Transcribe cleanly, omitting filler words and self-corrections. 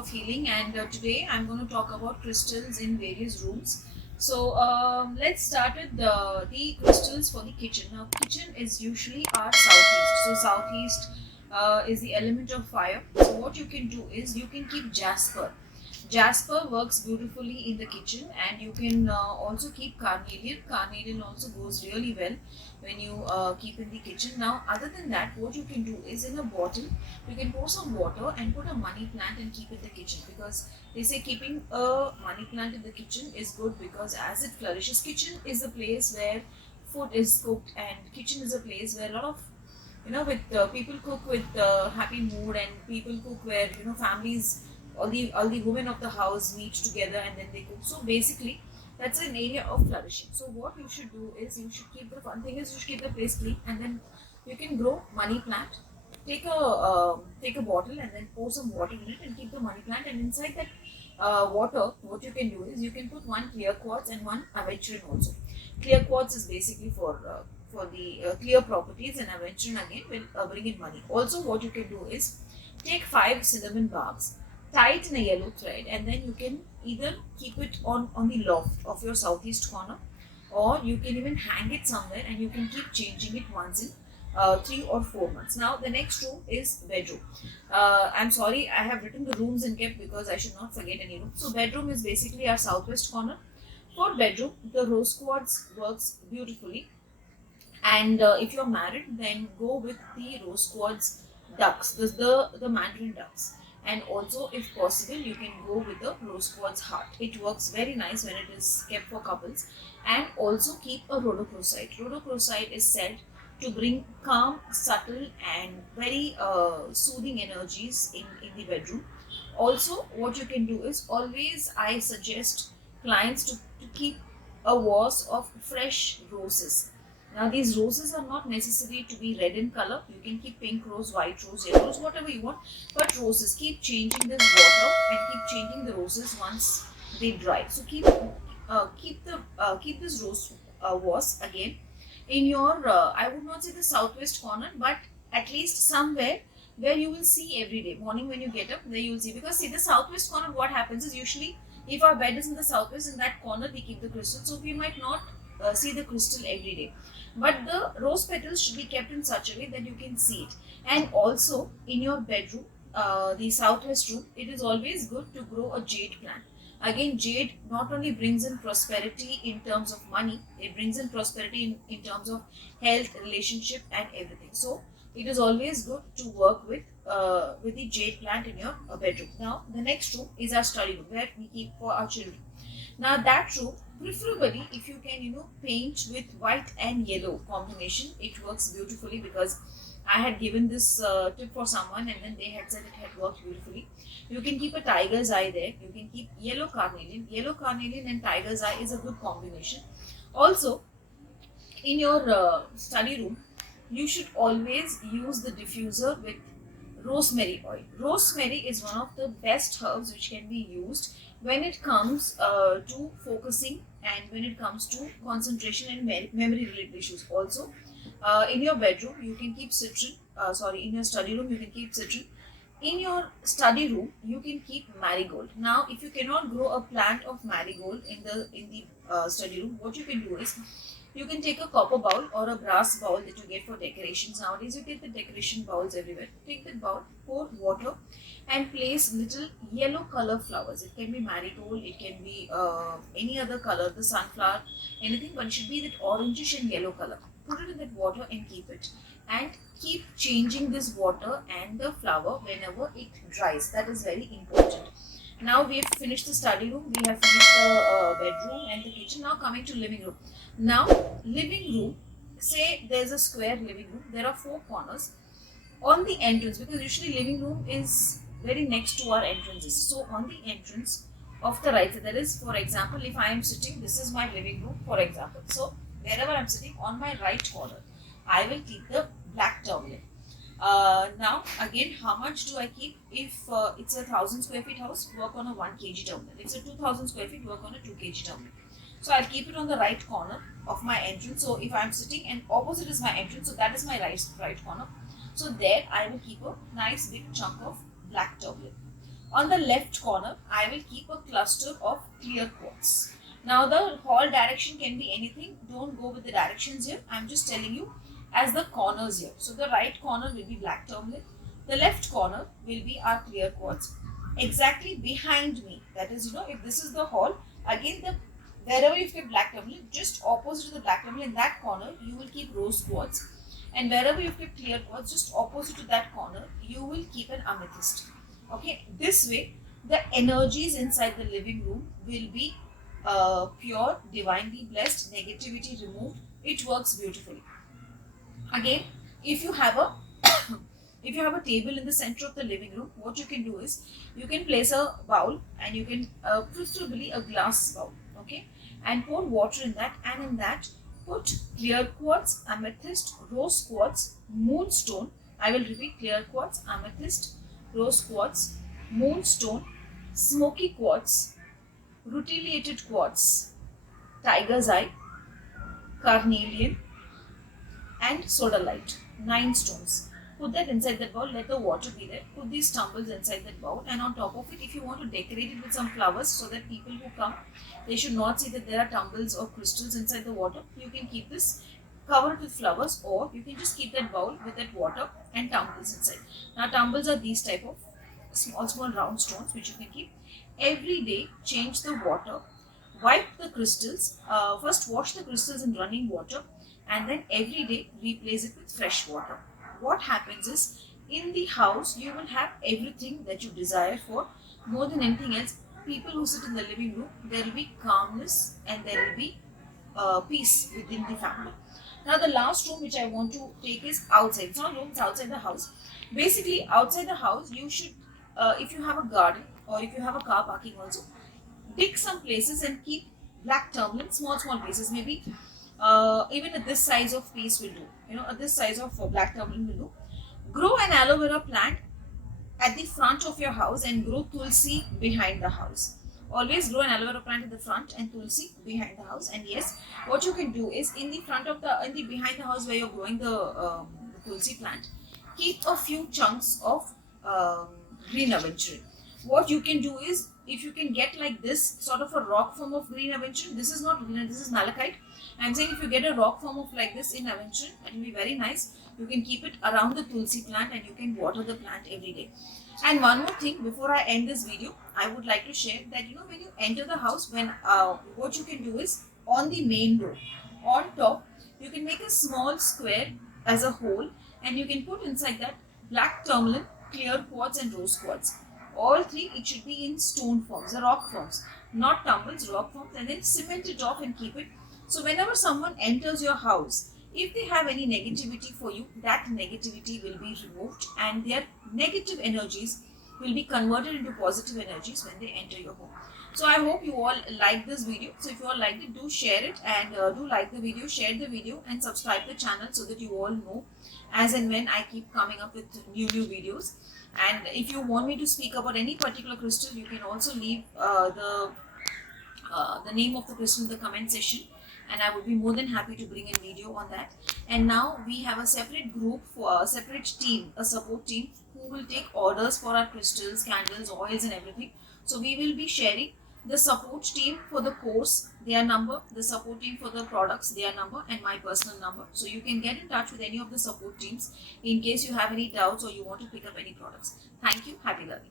of Healing, and today I'm going to talk about crystals in various rooms. So let's start with the crystals for the kitchen. Now, kitchen is usually our southeast. So southeast is the element of fire. So what you can do is you can keep jasper. Jasper works beautifully in the kitchen, and you can also keep carnelian. Carnelian also goes really well when you keep in the kitchen. Now, other than that, what you can do is in a bottle, you can pour some water and put a money plant and keep in the kitchen, because they say keeping a money plant in the kitchen is good because as it flourishes, kitchen is a place where food is cooked, and kitchen is a place where a lot of with people cook with happy mood, and people cook where families, all the women of the house meet together and then they cook. So basically that's an area of flourishing. So what you should do is you should keep the fun thing is you should keep the place clean, and then you can grow money plant. Take a bottle and then pour some water in it and keep the money plant, and inside that water, what you can do is you can put one clear quartz and one aventurine also. Clear quartz is basically for the clear properties, and aventurine again will bring in money. Also, what you can do is take 5 cinnamon barks, tie it in a yellow thread, and then you can either keep it on the loft of your southeast corner, or you can even hang it somewhere and you can keep changing it once in 3 or 4 months. Now, the next room is bedroom. I'm sorry, I have written the rooms in kept because I should not forget any room. So, bedroom is basically our southwest corner. For bedroom, the rose quartz works beautifully, and if you're married, then go with the rose quartz ducks, the mandarin ducks. And also, if possible, you can go with the rose quartz heart. It works very nice when it is kept for couples. And also keep a rhodochrosite. Rhodochrosite is said to bring calm, subtle, and very soothing energies in the bedroom. Also, what you can do is always I suggest clients to keep a vase of fresh roses. Now, these roses are not necessary to be red in color. You can keep pink rose, white rose, yellow rose, whatever you want. But roses, keep changing this water and keep changing the roses once they dry. So keep this rose vase again in your I would not say the southwest corner, but at least somewhere where you will see every day. Morning when you get up, there you will see, because see, the southwest corner, what happens is usually if our bed is in the southwest, in that corner we keep the crystal, so we might not see the crystal every day, but the rose petals should be kept in such a way that you can see it. And also in your bedroom, the southwest room, it is always good to grow a jade plant. Again, jade not only brings in prosperity in terms of money, it brings in prosperity in terms of health, relationship, and everything. So it is always good to work with the jade plant in your bedroom. Now, the next room is our study room, where we keep for our children. Now, that room, preferably if you can, paint with white and yellow combination, it works beautifully, because I had given this tip for someone and then they had said it had worked beautifully. You can keep a tiger's eye there. You can keep yellow carnelian. Yellow carnelian and tiger's eye is a good combination. Also, in your study room, you should always use the diffuser with rosemary oil. Rosemary is one of the best herbs which can be used when it comes to focusing, and when it comes to concentration and memory related issues. Also, in your bedroom, you can keep citron. In your study room, you can keep citron. In your study room, you can keep marigold. Now, if you cannot grow a plant of marigold in the study room, what you can do is you can take a copper bowl or a brass bowl that you get for decorations. Nowadays, you get the decoration bowls everywhere. Take that bowl, pour water, and place little yellow color flowers. It can be marigold, it can be any other color, the sunflower, anything, but it should be that orangish and yellow color. Put it in that water and keep it. And keep changing this water and the flower whenever it dries. That is very important. Now we have finished the study room, we have finished the bedroom and the kitchen. Now coming to living room. Now, living room, say there's a square living room, there are 4 corners on the entrance, because usually living room is very next to our entrances. So on the entrance of the right side, that is, for example, if I am sitting, this is my living room, for example. So wherever I'm sitting, on my right corner, I will keep the black tourmaline. Now, again, how much do I keep? If it's a 1,000 square feet house, work on a 1 kg tourmaline. It's a 2,000 square feet, work on a 2 kg tourmaline. So I'll keep it on the right corner of my entrance. So if I'm sitting and opposite is my entrance, so that is my right corner. So there I will keep a nice big chunk of black tourmaline. On the left corner, I will keep a cluster of clear quartz. Now the hall direction can be anything. Don't go with the directions here. I'm just telling you as the corners here. So the right corner will be black tourmaline. The left corner will be our clear quartz. Exactly behind me, that is, if this is the hall, again the wherever you keep black tourmaline, just opposite to the black tourmaline in that corner, you will keep rose quartz. And wherever you keep clear quartz, just opposite to that corner, you will keep an amethyst. Okay, this way the energies inside the living room will be pure, divinely blessed, negativity removed. It works beautifully. Again, if you have a if you have a table in the center of the living room, what you can do is you can place a bowl, and you can preferably a glass bowl, okay, and pour water in that, and in that put clear quartz, amethyst, rose quartz, moonstone. I will repeat: clear quartz, amethyst, rose quartz, moonstone, smoky quartz, rutilated quartz, tiger's eye, carnelian, and sodalite. 9 stones. Put that inside that bowl, let the water be there. Put these tumbles inside that bowl, and on top of it, if you want to decorate it with some flowers so that people who come, they should not see that there are tumbles or crystals inside the water, you can keep this, cover it with flowers, or you can just keep that bowl with that water and tumbles inside. Now tumbles are these type of small round stones which you can keep. Every day change the water, wipe the crystals, first wash the crystals in running water, and then every day replace it with fresh water. What happens is, in the house you will have everything that you desire for. More than anything else, people who sit in the living room, there will be calmness and there will be peace within the family. Now the last room which I want to take is outside. It's not room, it's outside the house. Basically outside the house, you should, if you have a garden or if you have a car parking also, dig some places and keep black tourmaline, small places, maybe even at this size of piece will do, at this size of black tourmaline will do. Grow an aloe vera plant at the front of your house and grow tulsi behind the house. Always grow an aloe vera plant at the front and tulsi behind the house. And yes, what you can do is, in the front of the behind the house where you're growing the tulsi plant, keep a few chunks of green aventurine. What you can do is, if you can get like this sort of a rock form of green aventurine, this is not green, this is malachite. I'm saying if you get a rock form of like this in aventurine, it will be very nice. You can keep it around the tulsi plant and you can water the plant every day. And one more thing before I end this video, I would like to share that when you enter the house, what you can do is, on the main door, on top, you can make a small square as a hole, and you can put inside that black tourmaline, clear quartz, and rose quartz. All three, it should be in stone forms, the rock forms, not tumbles, rock forms, and then cement it off and keep it. So whenever someone enters your house, if they have any negativity for you, that negativity will be removed, and their negative energies will be converted into positive energies when they enter your home. So I hope you all like this video. So if you all liked it, do share it, and do like the video, share the video, and subscribe the channel so that you all know as and when I keep coming up with new videos. And if you want me to speak about any particular crystal, you can also leave the name of the crystal in the comment section, and I would be more than happy to bring a video on that. And now we have a separate group, for a separate team, a support team, who will take orders for our crystals, candles, oils, and everything. So we will be sharing the support team for the course, their number, the support team for the products, their number, and my personal number. So you can get in touch with any of the support teams in case you have any doubts or you want to pick up any products. Thank you. Happy learning.